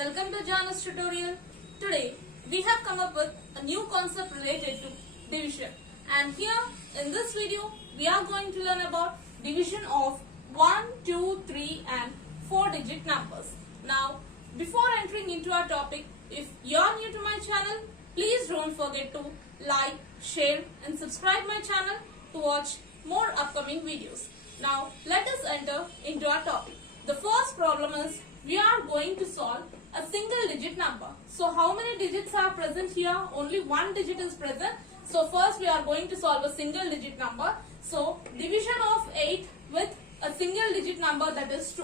welcome to janu'stutorial. Today we have come up with a new concept related to division, and here in this video we are going to learn about division of 1, 2, 3 and 4 digit numbers. Now before entering into our topic, if you are new to my channel, please don't forget to like, share and subscribe my channel to watch more upcoming videos. Now let us enter into our topic. The first problem is we are going to solve a single digit number. So how many digits are present here? Only one digit is present. So first we are going to solve a single digit number. So division of 8 with a single digit number, that is 2.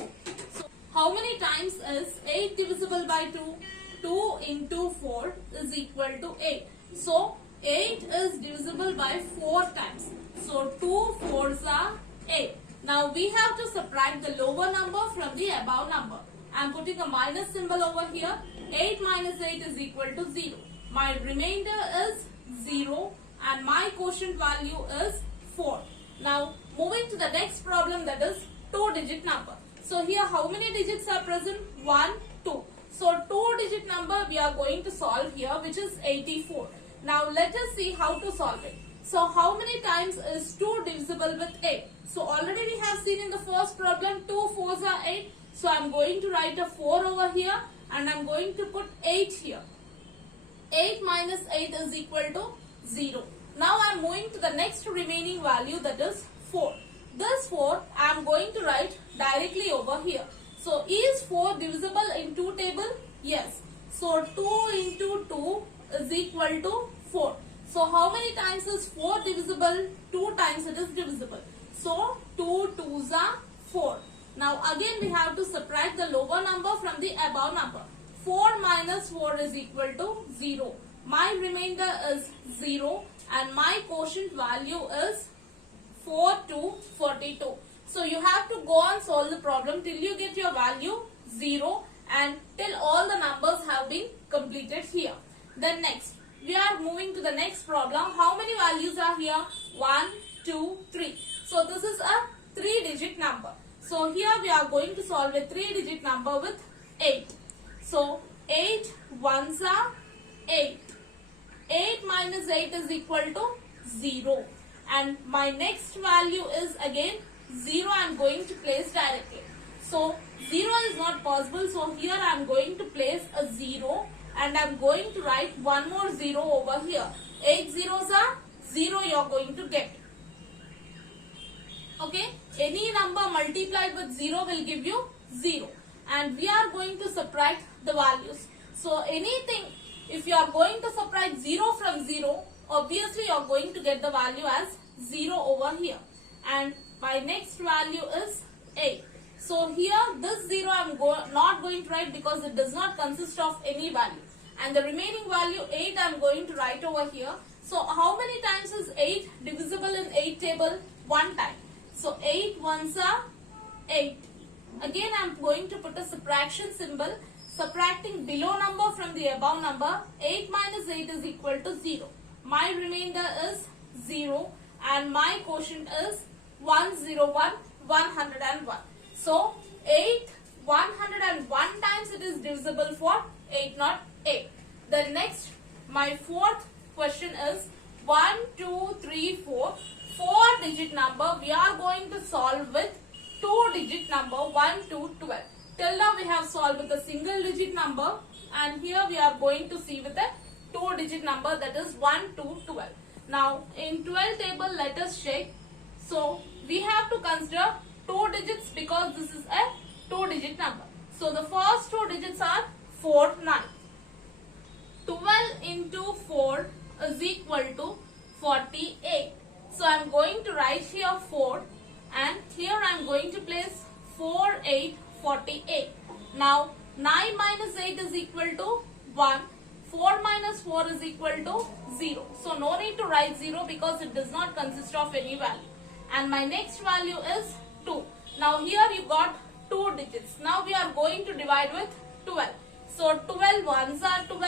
So how many times is 8 divisible by 2? 2 into 4 is equal to 8. So 8 is divisible by 4 times. So 2 4s are 8. Now we have to subtract the lower number from the above number. I am putting a minus symbol over here. 8 minus 8 is equal to 0. My remainder is 0 and my quotient value is 4. Now moving to the next problem, that is 2 digit number. So here how many digits are present? 1, 2. So 2 digit number we are going to solve here, which is 84. Now let us see how to solve it. So how many times is 2 divisible with 8? So already we have seen in the first problem 2 4s are 8. So I am going to write a 4 over here and I am going to put 8 here. 8 minus 8 is equal to 0. Now I am moving to the next remaining value, that is 4. This 4 I am going to write directly over here. So is 4 divisible in 2 table? Yes. So 2 into 2 is equal to 4. So how many times is 4 divisible? 2 times it is divisible. So 2 2s are 4. Now again we have to subtract the lower number from the above number. 4 minus 4 is equal to 0. My remainder is 0 and my quotient value is 4 to 42. So you have to go and solve the problem till you get your value 0 and till all the numbers have been completed here. Then next we are moving to the next problem. How many values are here? 1, 2, 3. So this is a 3-digit number. So here we are going to solve a 3-digit number with 8. So 8 ones are 8. 8 minus 8 is equal to 0. And my next value is again 0. I am going to place directly. So 0 is not possible. So here I am going to place a 0. And I am going to write one more 0 over here. 8 zeros are 0 you are going to get. Okay, any number multiplied with 0 will give you 0. And we are going to subtract the values. So anything, if you are going to subtract 0 from 0, obviously you are going to get the value as 0 over here. And my next value is 8. So here this 0 I am not going to write because it does not consist of any value. And the remaining value 8 I am going to write over here. So how many times is 8 divisible in 8 table? 1 time. So 8 ones are 8. Again I am going to put a subtraction symbol, subtracting below number from the above number. 8 minus 8 is equal to 0. My remainder is 0 and my quotient is 101, 101. So 8 101 times it is divisible for 8 not 8. Then next my fourth question is 1, 2, 3, 4. 4-digit number we are going to solve with 2-digit number 1 to 12. Till now we have solved with a single digit number and here we are going to see with a 2-digit number, that is 1 to 12. Now in 12 table let us check. So we have to consider 2 digits because this is a 2-digit number. So the first 2 digits are 4, 9. 12 into 4 is equal to 48. So I am going to write here 4 and here I am going to place 4, 8, 48. Now 9 minus 8 is equal to 1. 4 minus 4 is equal to 0. So no need to write 0 because it does not consist of any value. And my next value is 2. Now here you got 2 digits. Now we are going to divide with 12. So 12 ones are 12.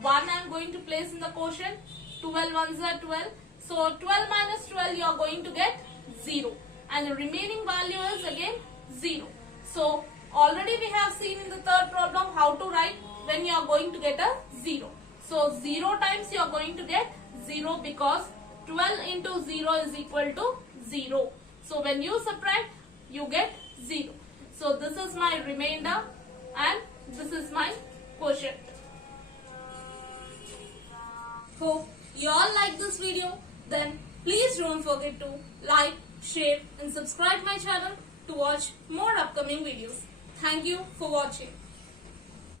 1 I am going to place in the quotient. 12 ones are 12. So 12 minus 12 you are going to get 0. And the remaining value is again 0. So already we have seen in the third problem how to write when you are going to get a 0. So 0 times you are going to get 0 because 12 into 0 is equal to 0. So when you subtract, you get 0. So this is my remainder and this is my quotient. Hope you all like this video. Then please don't forget to like, share and subscribe my channel to watch more upcoming videos. Thank you for watching.